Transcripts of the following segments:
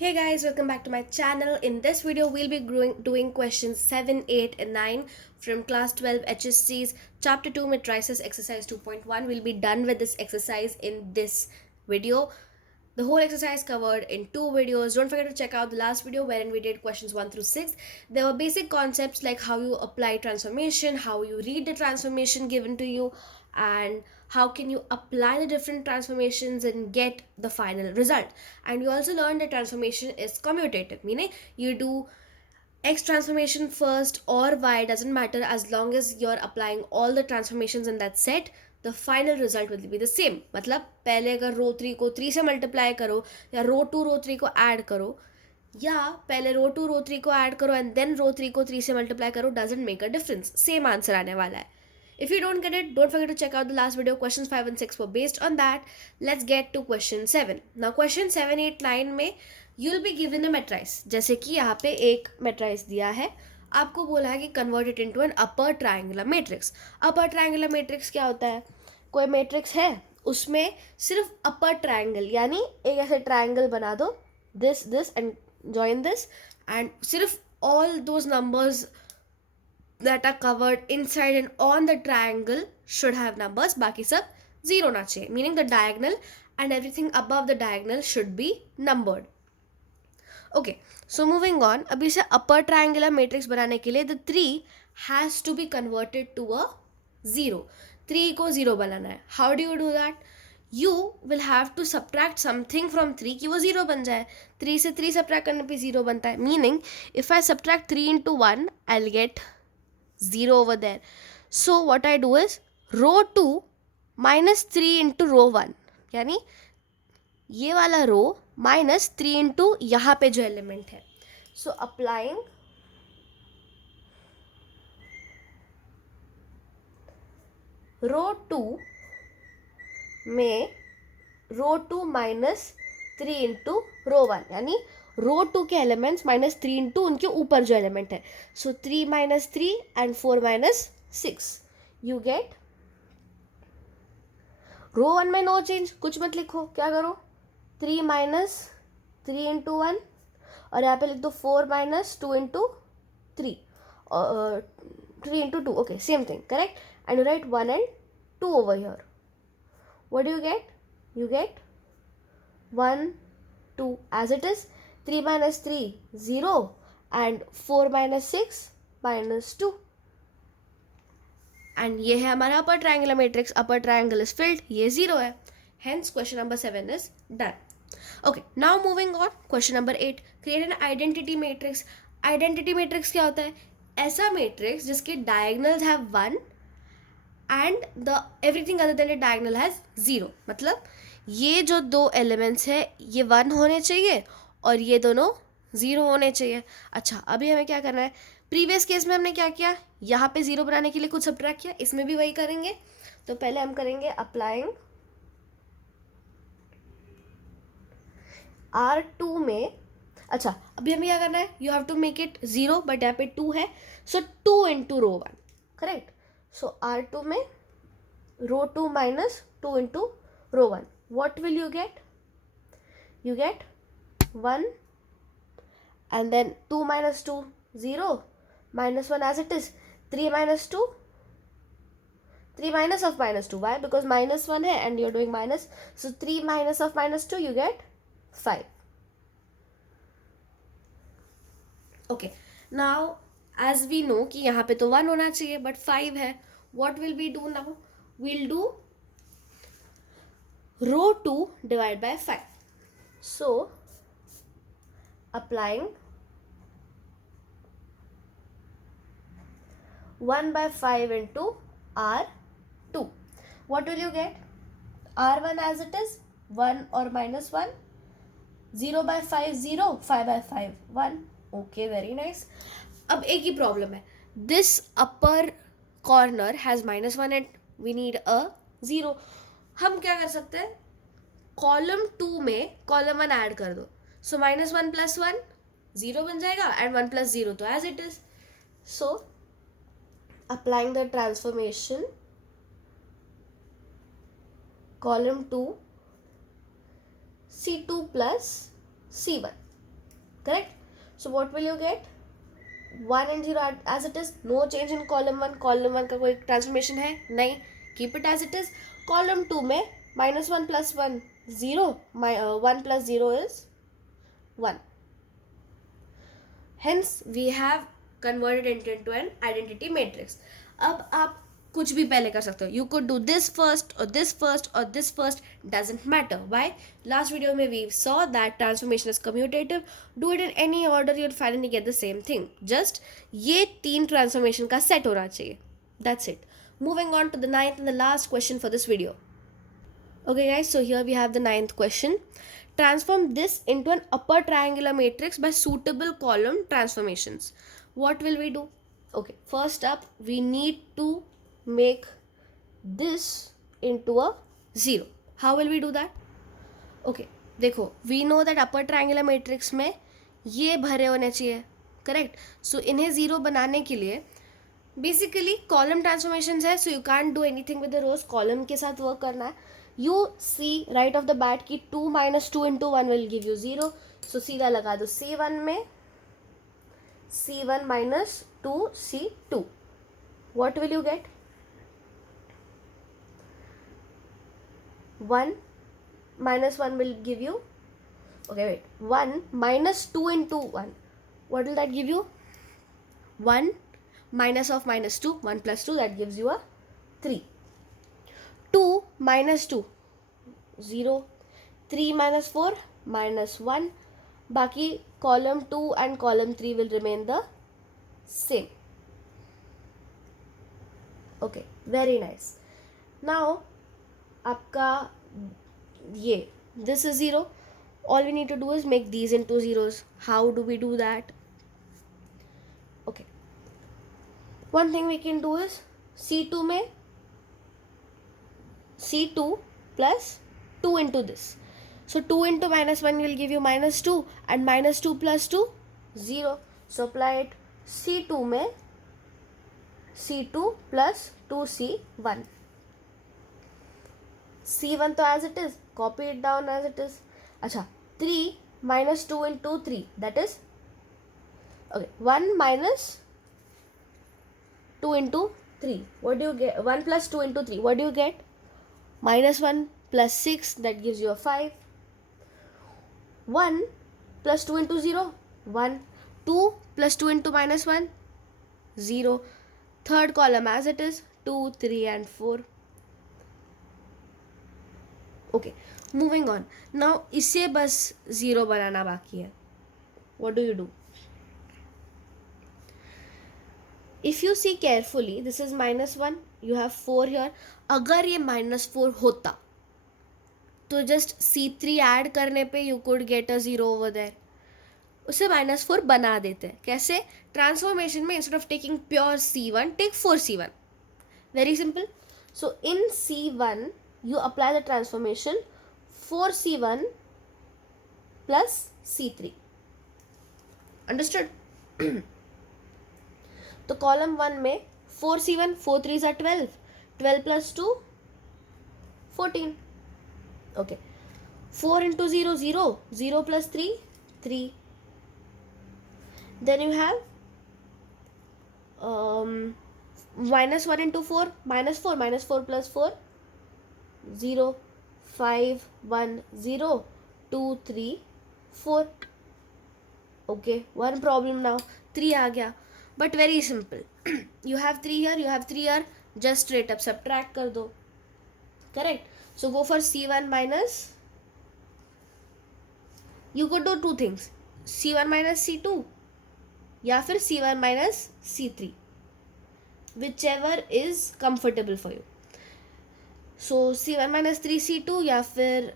Hey guys, welcome back to my channel. In this video, we'll be doing questions 7, 8, and 9 from class 12 HSC's chapter 2 matrices exercise 2.1. We'll be done with this exercise in this video. The whole exercise covered in two videos. Don't forget to check out the last video wherein we did questions 1 through 6. There were basic concepts like how you apply transformation, how you read the transformation given to you, and how can you apply the different transformations and get the final result. And you also learned that transformation is commutative, meaning you do x transformation first or y, doesn't matter, as long as you're applying all the transformations in that set, the final result will be the same. मतलब पहले अगर रो 3 को 3 से multiply करो या रो 2 रो 3 को add करो या पहले रो 2 रो 3 को ऐड करो एंड देन रो 3 को 3 से मल्टीप्लाई करो, doesn't make a difference, same answer आने वाला है. If you don't get it, don't forget to check out the last video. Questions 5 and 6 were based on that. Let's get to question 7. Now question 7, 8, 9 में you'll be given a matrice. जैसे कि यहाँ पे एक matrice दिया है, आपको बोला है कि convert it into an upper triangular matrix. Upper triangular matrix क्या होता है? कोई matrix है, उसमें सिर्फ upper triangle यानी एक ऐसे triangle बना दो, this and join this, and सिर्फ all those numbers that are covered inside and on the triangle should have numbers, बाकी सब zero ना चाहिए, meaning the diagonal and everything above the diagonal should be numbered. Okay, so moving on, अभी से upper triangular matrix बनाने के लिए the 3 has to be converted to a 0. 3 को 0 बनाना है. How do you do that? You will have to subtract something from 3 कि वो 0 बन जाए. 3 से 3 subtract करने पे 0 बनता है. Meaning, if I subtract 3 into 1, I'll get 0 over there. So what I do is row 2 minus 3 into row 1, यानी ये वाला रो माइनस 3 इंटू यहाँ पे जो एलिमेंट है. सो अप्लाइंग रो 2 में रो 2 माइनस 3 इंटू रो 1, यानी रो 2 के एलिमेंट्स माइनस 3 इंटू उनके ऊपर जो एलिमेंट है. So 3 minus 3 and 4 minus 6, you get row 1 में नो चेंज, कुछ मत लिखो. क्या करो, 3 माइनस 3 इंटू 1 और यहाँ पे लिख दो 4 minus 2 into 3, 3 into 2, okay, same thing, correct? And you write 1 and 2 over here. What do you get? You get 1, 2 as it is. 3 minus 3, 0, and 4 minus 6, minus 2. And ये है हमारा upper triangular matrix. Upper triangle is filled. ये 0 है. Hence question number 7 is done. Okay, now moving on. Question number 8. Create an identity matrix. Identity matrix क्या होता है? ऐसा matrix जिसके diagonals have 1 and the everything other than a diagonal has 0. मतलब ये जो दो elements है ये 1 होने चाहिए और ये दोनों 0 होने चाहिए. अच्छा, अभी हमें क्या करना है? प्रीवियस केस में हमने क्या किया, यहाँ पे 0 बनाने के लिए कुछ सब्ट्रैक्ट किया, इसमें भी वही करेंगे. तो पहले हम करेंगे अप्लाइंग R2 में. अच्छा, अभी हमें क्या करना है, you have to make it 0 but यहाँ पे 2 है, सो 2 इंटू रो 1, करेक्ट. सो R2 में रो 2 minus 2 into rho 1, what will you get? You get 1 and then 2 minus 2, 0, minus 1 as it is. 3 minus 2, 3 minus of minus 2. Why? Because minus 1 है and you're doing minus. So 3 minus of minus 2, you get 5. Okay. Now, as we know कि यहाँ पे तो 1 होना चाहिए but 5 है. What will we do now? We'll do row 2 divided by 5. So, applying 1 by 5 into R2. What will you get? R1 as it is, 1 or minus 1. 0 by 5, 0. 5 by 5, 1. Okay, very nice. अब एक ही problem है. This upper corner has minus 1 and we need a 0. हम क्या कर सकते हैं? Column 2 में column 1 add कर दो. सो माइनस 1 प्लस 1 0 बन जाएगा एंड 1 प्लस 0 तो as it is. So applying the transformation column 2 C2 plus C1. correct? So what will you get? 1 and 0 as it is, no change in column 1. column 1 का कोई transformation है नहीं, keep it as it is. column 2 में -1 plus 1 0, 1 plus 0 is 1. Hence we have converted it into an identity matrix. अब आप कुछ भी पहले कर सकते हो. You could do this first or this first or this first, doesn't matter. Why? Last video में we saw that transformation is commutative. Do it in any order, you'll finally get the same thing. Just ये 3 transformation का set होना चाहिए. That's it. Moving on to the 9th and the last question for this video. Okay guys, so here we have the 9th question. Transform this into an upper triangular matrix by suitable column transformations. What will we do? Okay, first up we need to make this into a 0. How will we do that? Okay, देखो, we know that upper triangular matrix में ये भरे होने चाहिए, correct? So इन्हें 0 बनाने के लिए बेसिकली कॉलम ट्रांसफॉर्मेशंस है, so you can't do anything with the rows. Column के साथ वर्क करना है. You see right off the bat की 2 - 2 × 1 विल गिव यू 0. सो सीधा लगा दो C1 में C1 - 2 C2. What will you get? 1 - 1 will give you, okay wait, 1 - 2 × 1, what will that give you? 1 minus of -2, 1 plus 2, that gives you a 3. 2 minus 2 0, 3 minus 4 -1. बाकी column 2 and column 3 will remain the same. Okay, very nice. Now आपका ये this is 0. All we need to do is make these into zeros. How do we do that? Okay, one thing we can do is C2 में C2 plus 2 into this. So 2 into -1 will give you -2, and -2 plus 2 0. So apply it. C2 में C2 plus 2C1. C1 तो as it is, copy it down as it is. अच्छा, 3 minus 2 into 3, that is, okay, 1 minus 2 into 3. What do you get? 1 plus 2 into 3. What do you get? -1 plus 6, that gives you a 5. 1 plus 2 into 0, 1. 2 plus 2 into -1, 0. Third column as it is, 2, 3 and 4. Okay, moving on. Now इसे बस 0 बनाना बाकी है. What do you do? If you see carefully, this is -1, you have 4 here. अगर ये -4 होता तो just C3 add करने पे you could get a 0 over there. उसे -4 बना देते हैं. कैसे? ट्रांसफॉर्मेशन में instead of taking pure C1, take 4C1. Very simple. So in C1 you apply the transformation 4C1 plus C3. Understood? तो कॉलम 1 में 4C1, 4 3s are 12, 12 plus 2 14. Okay, 4 into 0 0, 0 plus 3 3. Then you have -1 into 4, -4, -4 plus 4 0, 5 1 0, 2 3 4. Okay, one problem now, 3 आ गया, but very simple. You have 3 here, you have 3 here, just straight up subtract कर दो. Correct? So go for C1 minus, you could do two things, C1 minus C2 या फिर C1 minus C3, whichever is comfortable for you. So C1 minus 3C2 या फिर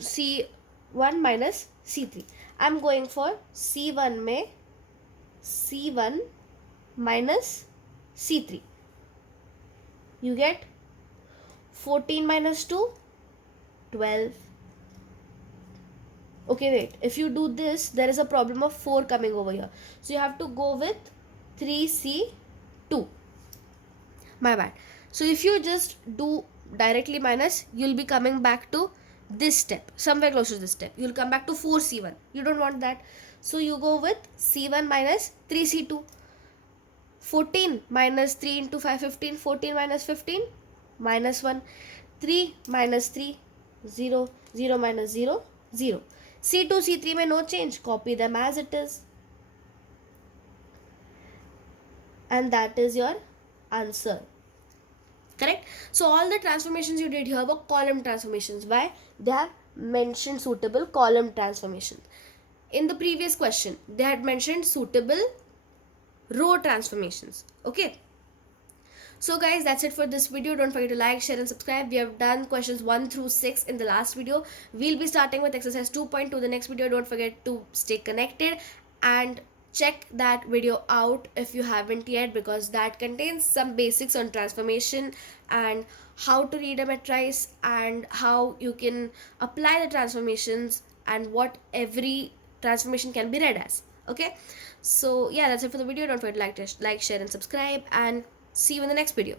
C1 minus C3. I'm going for C1 में C1 minus C3. You get 14 minus 2, 12. Okay, wait. If you do this, there is a problem of 4 coming over here. So you have to go with 3C2. My bad. So if you just do directly minus, you'll be coming back to this step, somewhere close to this step. You'll come back to 4c1. You don't want that. So you go with c1 minus 3c2. 14 minus 3 into 5, 15. 14 minus 15, minus 1. 3 minus 3, 0. 0 minus 0, 0. C2, C3 may no change. Copy them as it is. And that is your answer. Correct? So all the transformations you did here were column transformations. Why? They have mentioned suitable column transformations. In the previous question, they had mentioned suitable row transformations. Okay. So guys, that's it for this video. Don't forget to like, share and subscribe. We have done questions 1 through 6 in the last video. We'll be starting with exercise 2.2 the next video. Don't forget to stay connected and check that video out if you haven't yet, because that contains some basics on transformation and how to read a matrice and how you can apply the transformations and what every transformation can be read as. Okay, so yeah, that's it for the video. Don't forget to like, share and subscribe, and see you in the next video.